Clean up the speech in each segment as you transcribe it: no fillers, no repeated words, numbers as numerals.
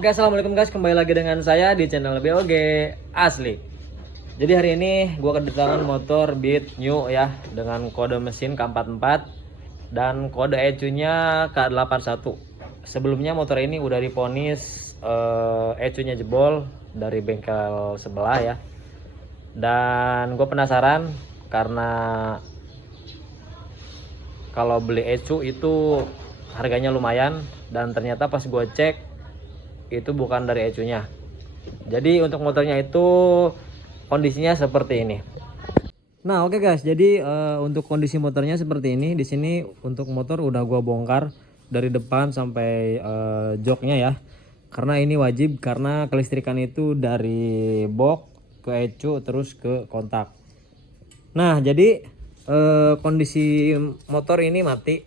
Oke, assalamualaikum guys, kembali lagi dengan saya di channel BOG Asli. Jadi hari ini gua kedatangan motor Beat New ya, dengan kode mesin K44 dan kode ECU-nya K81. Sebelumnya motor ini udah diponis ECU-nya jebol dari bengkel sebelah ya. Dan gue penasaran karena kalau beli ECU itu harganya lumayan, dan ternyata pas gue cek itu bukan dari ECU-nya. Jadi untuk motornya itu kondisinya seperti ini. Nah, oke guys, jadi untuk kondisi motornya seperti ini. Di sini untuk motor udah gua bongkar dari depan sampai joknya ya. Karena ini wajib, karena kelistrikan itu dari box ke ECU terus ke kontak. Nah, jadi kondisi motor ini mati,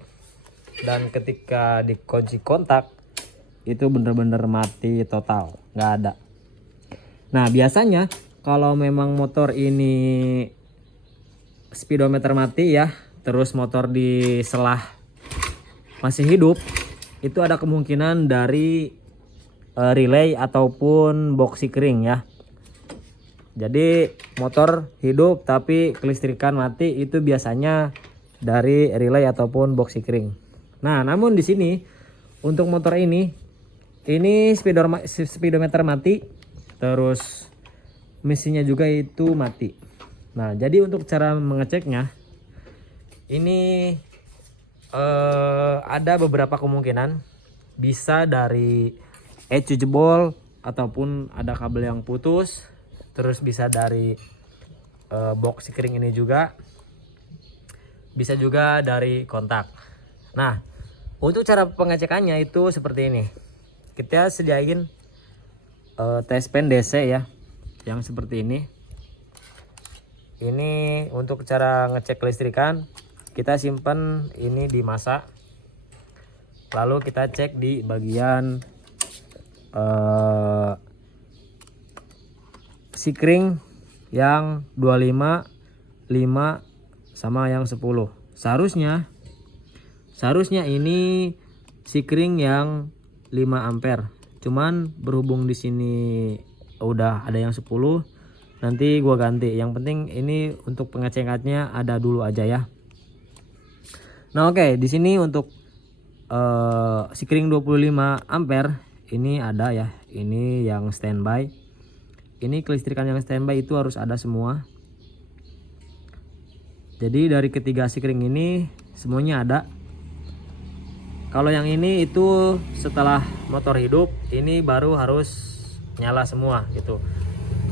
dan ketika dikunci kontak itu bener-bener mati total, nggak ada. Nah, biasanya kalau memang motor ini speedometer mati ya, terus motor di selah masih hidup, itu ada kemungkinan dari relay ataupun box sikring ya. Jadi motor hidup tapi kelistrikan mati, itu biasanya dari relay ataupun box sikring. Nah, namun di sini untuk motor ini speedometer mati, terus mesinnya juga itu mati. Nah, jadi untuk cara mengeceknya ini ada beberapa kemungkinan. Bisa dari ECU jebol ataupun ada kabel yang putus, terus bisa dari box sikring ini juga, bisa juga dari kontak. Nah, untuk cara pengecekannya itu seperti ini. Kita sediain tes pen DC ya, yang seperti ini. Ini untuk cara ngecek kelistrikan, kita simpan ini di masa, lalu kita cek di bagian sikring yang 25, 5 sama yang 10. Seharusnya ini sikring yang 5 ampere. Cuman berhubung di sini udah ada yang 10, nanti gua ganti. Yang penting ini untuk pengecekannya ada dulu aja ya. Nah, oke, di sini untuk sikring 25 ampere ini ada ya. Ini yang standby. Ini kelistrikan yang standby itu harus ada semua. Jadi dari ketiga sikring ini semuanya ada. Kalau yang ini itu setelah motor hidup, ini baru harus nyala semua gitu.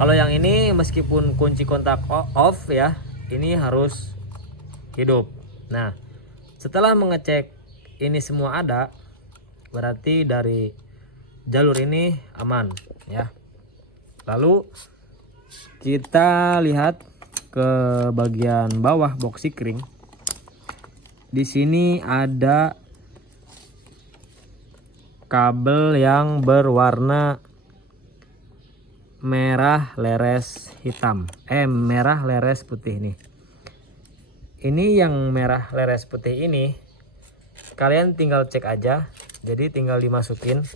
Kalau yang ini meskipun kunci kontak off ya, ini harus hidup. Nah, setelah mengecek ini semua ada, berarti dari jalur ini aman ya. Lalu kita lihat ke bagian bawah box sikring. Di sini ada kabel yang berwarna merah leres hitam, merah leres putih nih. Ini yang merah leres putih ini kalian tinggal cek aja. Jadi tinggal masukin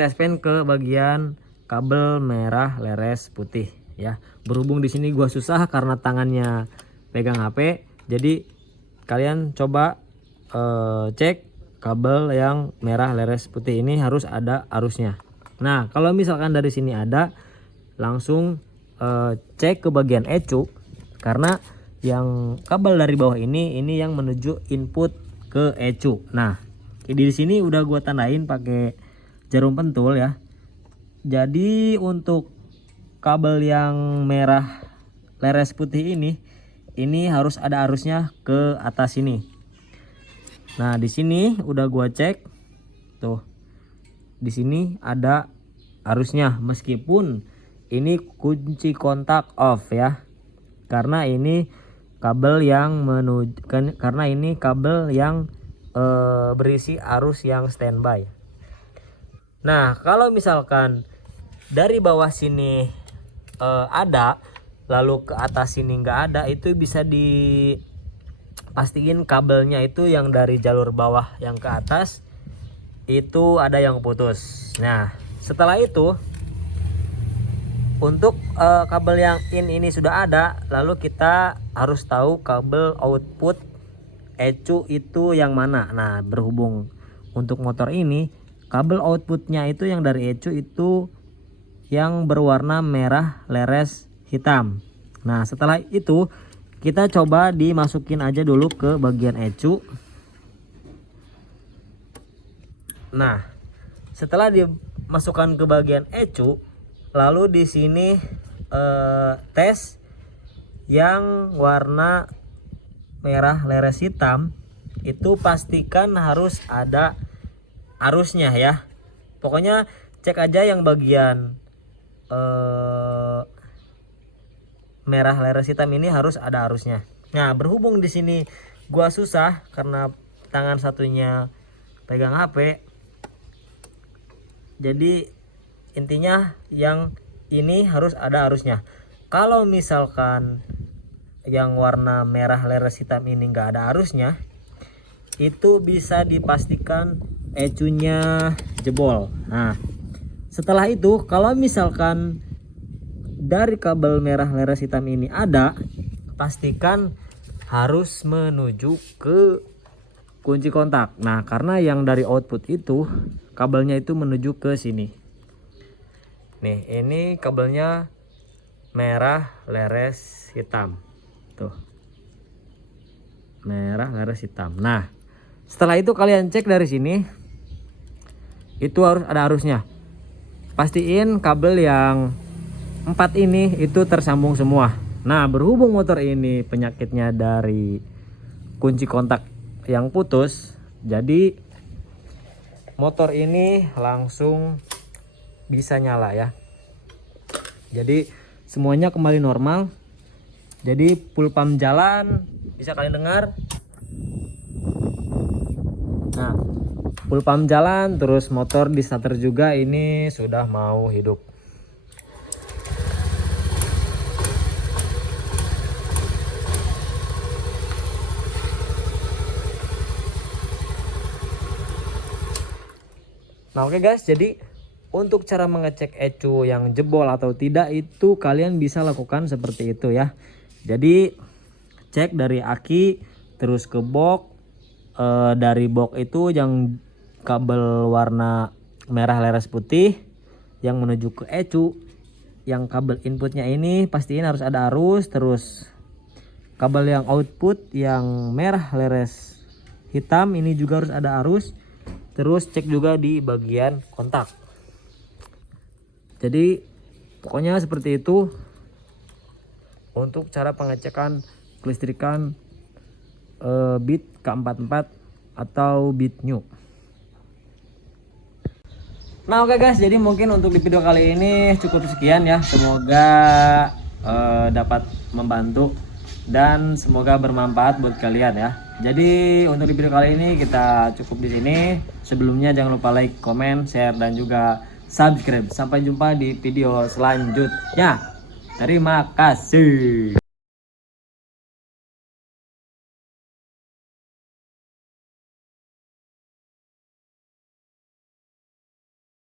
tes pen ke bagian kabel merah leres putih ya. Berhubung di sini gua susah karena tangannya pegang HP, jadi kalian coba cek kabel yang merah leres putih ini harus ada arusnya. Nah, kalau misalkan dari sini ada, langsung cek ke bagian ECU, karena yang kabel dari bawah ini yang menuju input ke ECU. Nah, di sini udah gua tandain pakai jarum pentul ya. Jadi untuk kabel yang merah leres putih ini harus ada arusnya ke atas sini. Nah, di sini udah gua cek. Tuh. Di sini ada arusnya meskipun ini kunci kontak off ya. Karena ini kabel yang berisi arus yang standby. Nah, kalau misalkan dari bawah sini ada, lalu ke atas sini nggak ada, itu bisa pastiin kabelnya itu yang dari jalur bawah yang ke atas itu ada yang putus. Nah, setelah itu untuk kabel yang in ini sudah ada, lalu kita harus tahu kabel output ECU itu yang mana. Nah, berhubung untuk motor ini kabel outputnya itu yang dari ECU itu yang berwarna merah leres hitam. Nah, setelah itu kita coba dimasukin aja dulu ke bagian ECU. Nah, setelah dimasukkan ke bagian ECU, lalu di sini tes yang warna merah leres hitam itu pastikan harus ada arusnya ya. Pokoknya cek aja yang bagian merah leres hitam ini harus ada arusnya. Nah, berhubung di sini gua susah karena tangan satunya pegang HP. Jadi intinya yang ini harus ada arusnya. Kalau misalkan yang warna merah leres hitam ini enggak ada arusnya, itu bisa dipastikan ECU-nya jebol. Nah, setelah itu kalau misalkan dari kabel merah leres hitam ini ada, pastikan harus menuju ke kunci kontak. Nah, karena yang dari output itu kabelnya itu menuju ke sini. Nih, ini kabelnya merah leres hitam. Tuh. Merah leres hitam. Nah, setelah itu kalian cek dari sini. Itu harus ada arusnya. Pastiin kabel yang 4 ini itu tersambung semua. Nah, berhubung motor ini penyakitnya dari kunci kontak yang putus, jadi motor ini langsung bisa nyala ya. Jadi semuanya kembali normal. Jadi full pump jalan, bisa kalian dengar. Nah, full pump jalan, terus motor di starter juga ini sudah mau hidup. Nah, oke guys, jadi untuk cara mengecek ECU yang jebol atau tidak itu kalian bisa lakukan seperti itu ya. Jadi cek dari aki terus ke box, dari box itu yang kabel warna merah leres putih yang menuju ke ECU, yang kabel inputnya ini pastiin harus ada arus, terus kabel yang output yang merah leres hitam ini juga harus ada arus. Terus cek juga di bagian kontak. Jadi pokoknya seperti itu untuk cara pengecekan kelistrikan bit K44 atau bit new. Nah, oke guys, jadi mungkin untuk di video kali ini cukup sekian ya. Semoga dapat membantu dan semoga bermanfaat buat kalian ya. Jadi untuk di video kali ini kita cukup di sini. Sebelumnya jangan lupa like, comment, share dan juga subscribe. Sampai jumpa di video selanjutnya. Terima kasih.